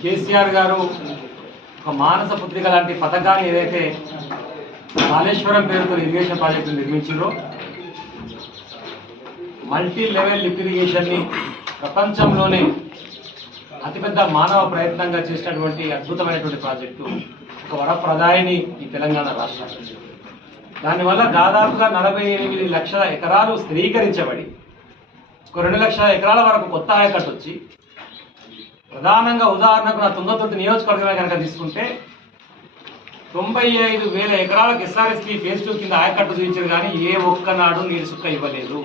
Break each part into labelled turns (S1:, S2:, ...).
S1: కేసీఆర్ గారు ఒక మానస పుత్రిక లాంటి పథకాన్ని ఏదైతే కాళేశ్వరం పేరుతో ఇరిగేషన్ ప్రాజెక్టు నిర్మించారో మల్టీ లెవెల్ లిప్ ఇరిగేషన్ని ప్రపంచంలోనే అతిపెద్ద మానవ ప్రయత్నంగా చేసినటువంటి అద్భుతమైనటువంటి ప్రాజెక్టు ఒక వరప్రదాయని ఈ తెలంగాణ రాష్ట్రానికి దానివల్ల దాదాపుగా నలభై ఎనిమిది లక్షల ఎకరాలు స్థిరీకరించబడి ఒక రెండు లక్షల ఎకరాల వరకు కొత్త ఆయకట్టు వచ్చి ప్రధానంగా ఉదాహరణకు నా తుంగతుర్తి నియోజకవర్గమే కనుక తీసుకుంటే తొంభై ఐదు వేల ఎకరాలకు ఎస్ఆర్ఎస్పి ఫేజ్ టూ కింద ఆయకట్టు చూపించారు కానీ ఏ ఒక్కనాడు నీరు సుక్క ఇవ్వలేదు.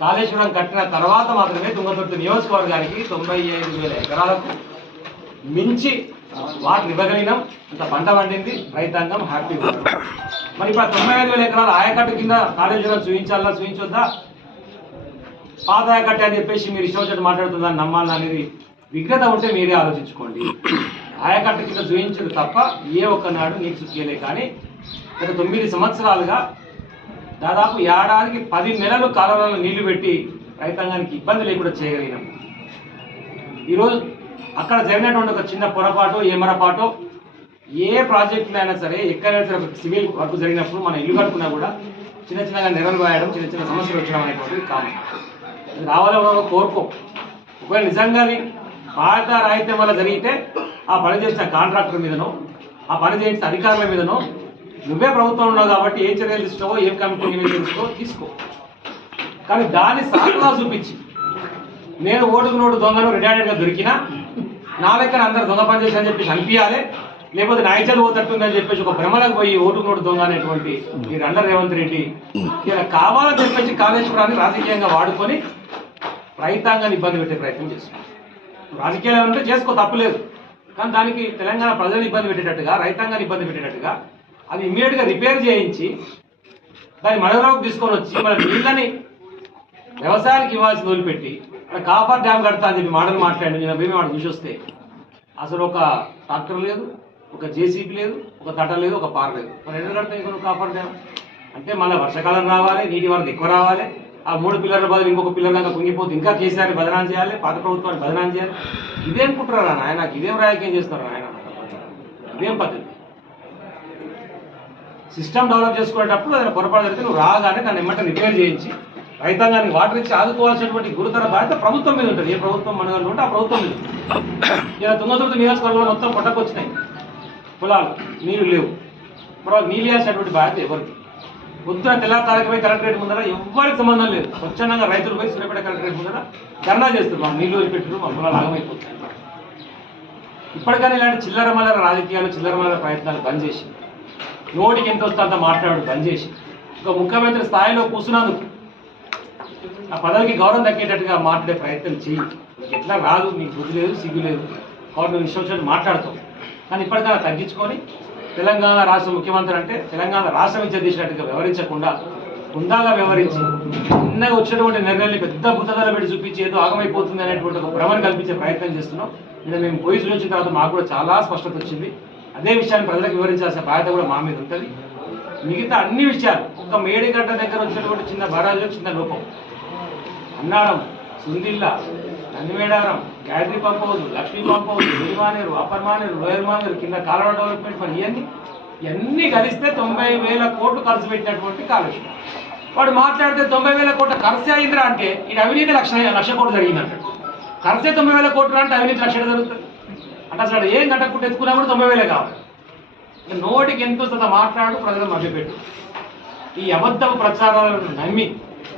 S1: కాళేశ్వరం కట్టిన తర్వాత మాత్రమే తుంగతుర్తి నియోజకవర్గానికి తొంభై ఐదు వేల ఎకరాలకు మించి వాటిని ఇవ్వగలిగినాం. అంత పంట పండింది రైతాంగం హ్యాపీగా మరి ఇప్పుడు తొంభై ఐదు వేల ఎకరాల ఆయకట్టు కింద కాళేశ్వరం చూపించాలా చూపించొద్దా? పాత ఆయకట్టే అని చెప్పేసి మీరు ఇష్టం వచ్చినట్టు మాట్లాడుతుందని నమ్మాలని అనేది విఘ్నత ఉంటే మీరే ఆలోచించుకోండి. ఆయకట్టు కింద చూపించదు తప్ప ఏ ఒక్కనాడు నీకు చుక్కలే కానీ గత తొమ్మిది సంవత్సరాలుగా దాదాపు ఏడాదికి పది నెలలు కాలంలో నీళ్ళు పెట్టి రైతాంగానికి ఇబ్బంది లేకుండా చేయగలిగినాం. ఈరోజు అక్కడ జరిగినటువంటి ఒక చిన్న పొరపాటు ఏమరపాటు ఏ ప్రాజెక్టులో అయినా సరే ఎక్కడైనా సరే ఒక సివిల్ వర్క్ జరిగినప్పుడు మనం ఇల్లు కట్టుకున్నా కూడా చిన్న చిన్నగా నెరలు రాయడం చిన్న చిన్న సమస్యలు వచ్చడం అనేటువంటిది కామన్. అది రావాలని కోరుకో. ఒకవేళ నిజంగానే పాత రాయిత్యం వల్ల జరిగితే ఆ పని చేసిన కాంట్రాక్టర్ మీదనో ఆ పని చేసిన అధికారుల మీదనో నువ్వే ప్రభుత్వం ఉన్నావు కాబట్టి ఏం చర్యలు తీసుకోవో ఏం కమిటీ నివేదిక తీసుకో తీసుకో. కానీ దాన్ని సాకుగా చూపించి నేను ఓటుకు నోటు దొంగను రిటైర్డ్గా దొరికినా నా లెక్కన అందరు దొంగ పని చేసి అని చెప్పేసి అనిపించాలి లేకపోతే నాయచలు పోతట్టుందని చెప్పేసి ఒక భ్రమలకు పోయి ఓటుకు నోటు దొంగ అనేటువంటి ఈ రండ రేవంత్ రెడ్డి ఇలా కావాలని చెప్పేసి కాళేశ్వరాన్ని రాజకీయంగా వాడుకొని రైతాంగాన్ని ఇబ్బంది పెట్టే ప్రయత్నం చేస్తున్నాం రాజకీయాలు ఉంటే చేసుకో తప్పులేదు కానీ దానికి తెలంగాణ ప్రజలను ఇబ్బంది పెట్టేటట్టుగా రైతాంగాన్ని ఇబ్బంది పెట్టేటట్టుగా అది ఇమ్మీడియట్గా రిపేర్ చేయించి దాన్ని మడలోకి తీసుకొని వచ్చి మన నీళ్ళని వ్యవసాయానికి ఇవ్వాల్సి వదిలిపెట్టి కాపర్ డ్యామ్ కడతా అని చెప్పి మాటలు మాట్లాడి నేను భీమే వాడు చూసి వస్తే అసలు ఒక ట్రాక్టర్ లేదు ఒక జేసీబీ లేదు ఒక తట లేదు ఒక పార లేదు. మరి ఎక్కడ కడతాయి కాపర్ డ్యామ్? అంటే మళ్ళీ వర్షాకాలం రావాలి నీటి వరద ఎక్కువ రావాలి ఆ మూడు పిల్లర్ల బదులు ఇంకొక పిల్లర్ దాకా కుంగిపోతే ఇంకా కేసీఆర్ బదనాం చేయాలి పాత ప్రభుత్వాన్ని బదనాం చేయాలి. ఇదేం కుట్రారా నాయన? ఇదేం రాజకీయం చేస్తున్నారు ఆయన ఇదేం పద్ధతి? సిస్టమ్ డెవలప్ చేసుకునేటప్పుడు ఏదైనా పొరపాటు జరిగితే నువ్వు రాగానే దాన్ని ఎమ్మట రిపేర్ చేయించి రైతాంగానికి వాటర్ ఇచ్చి ఆదుకోవాల్సినటువంటి గురుతర బాధ్యత ప్రభుత్వం మీద ఉంటుంది. ఏ ప్రభుత్వం మనగలు ఉంటే ఆ ప్రభుత్వం మీద ఉంటుంది. ఇలా తుంగతుర్తి నియోజకవర్గంలో మొత్తం పొట్టకొచ్చినాయి. పొలాలు నీళ్ళు లేవు. మరి నీళ్ళు వేసినటువంటి బాధ్యత ఎవరికి పొద్దున తెల్లారి పోయి కలెక్టరేట్ ముందర ఎవరికి సంబంధం లేదు. స్వచ్ఛందంగా రైతులు పోయి సూర్యపేట కలెక్టరేట్ ముందర ధర్నా చేస్తారు. మా నీళ్ళు వదిలిపెట్టారు మా పొలాలు ఆగమైపోతాయి. ఇప్పటికైనా ఇలాంటి చిల్లర మల్లర రాజకీయాలు చిల్లర మల్లర ప్రయత్నాలు బంద్ చేసి నోటికి ఎంత వస్తే అంత మాట్లాడు బంద్ చేసి ఒక ముఖ్యమంత్రి స్థాయిలో కూర్చున్నందుకు ఆ పదవికి గౌరవం దక్కేటట్టుగా మాట్లాడే ప్రయత్నం చేయి. ఎట్లా రాదు మీకు బుద్ధి లేదు సిగ్గు లేదు. కాబట్టి నువ్వు మాట్లాడతాం కానీ ఇప్పటికైనా తగ్గించుకొని తెలంగాణ రాష్ట్ర ముఖ్యమంత్రి అంటే తెలంగాణ రాష్ట్రం ఇచ్చే తీసినట్టుగా వ్యవహరించకుండా హుందాగా వ్యవహరించి చిన్నగా వచ్చినటువంటి నిర్ణయాన్ని పెద్ద బుద్ధదల పెట్టి చూపించి ఏదో ఆగమైపోతుంది అనేటువంటి ఒక భ్రమను కల్పించే ప్రయత్నం చేస్తున్నాం. ఇలా మేము పోయి చూసిన తర్వాత మాకు కూడా చాలా స్పష్టత వచ్చింది. అదే విషయాన్ని ప్రజలకు వివరించాల్సిన బాధ్యత కూడా మా మీద ఉంటుంది. మిగతా అన్ని విషయాలు ఒక మేడిగడ్డ దగ్గర వచ్చినటువంటి చిన్న బరాజు చిన్న లోపం. Annaram Sundilla Nandimedaram Gayatri pump house Lakshmi pump house Velimaneru upper Manair lower Manair కింద కాలువ డెవలప్మెంట్ పని ఇవన్నీ ఇవన్నీ కలిస్తే తొంభై వేల కోట్లు ఖర్చు పెట్టినటువంటి కాలుష్యం. వాడు మాట్లాడితే తొంభై వేల కోట్ల ఖర్చు అయిందిరా అంటే ఇది అవినీతి లక్ష లక్ష కోట్లు జరిగిందంటాడు ఖర్చే తొంభై వేల కోట్లు అంటే అవినీతి లక్ష జరుగుతుంది? అంటే అసలు ఏం కట్టకుండా ఎత్తుకున్నా కూడా తొంభై వేలే కావాలి. నోటికి ఎంత వస్తుందో మాట్లాడు ప్రజలు మభ్యపెట్టు. ఈ అబద్ధపు ప్రచారాలను నమ్మి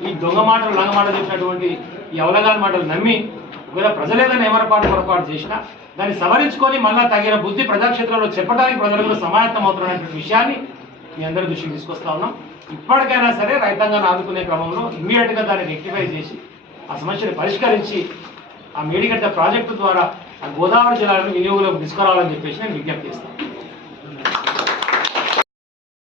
S1: ఈ దొంగ మాటలు లంగ మాటలు చెప్పినటువంటి ఈ అవలగాని మాటలు నమ్మి ఒకవేళ ప్రజలేదని ఏమరపాటు పొరపాటు చేసినా దాన్ని సవరించుకొని మళ్ళా తగిన బుద్ధి ప్రజాక్షేత్రంలో చెప్పడానికి ప్రజలకు సమాయత్తం అవుతున్నటువంటి విషయాన్ని మీ అందరి దృష్టికి తీసుకొస్తా ఉన్నాం. ఇప్పటికైనా సరే రైతాంగాన్ని ఆదుకునే క్రమంలో ఇమ్మీడియట్గా దాన్ని రెక్టిఫై చేసి ఆ సమస్యను పరిష్కరించి ఆ మేడిగడ్డ ప్రాజెక్టు ద్వారా ఆ గోదావరి జిల్లాలను వినియోగంలోకి తీసుకురావాలని చెప్పేసి నేను విజ్ఞప్తి చేస్తాను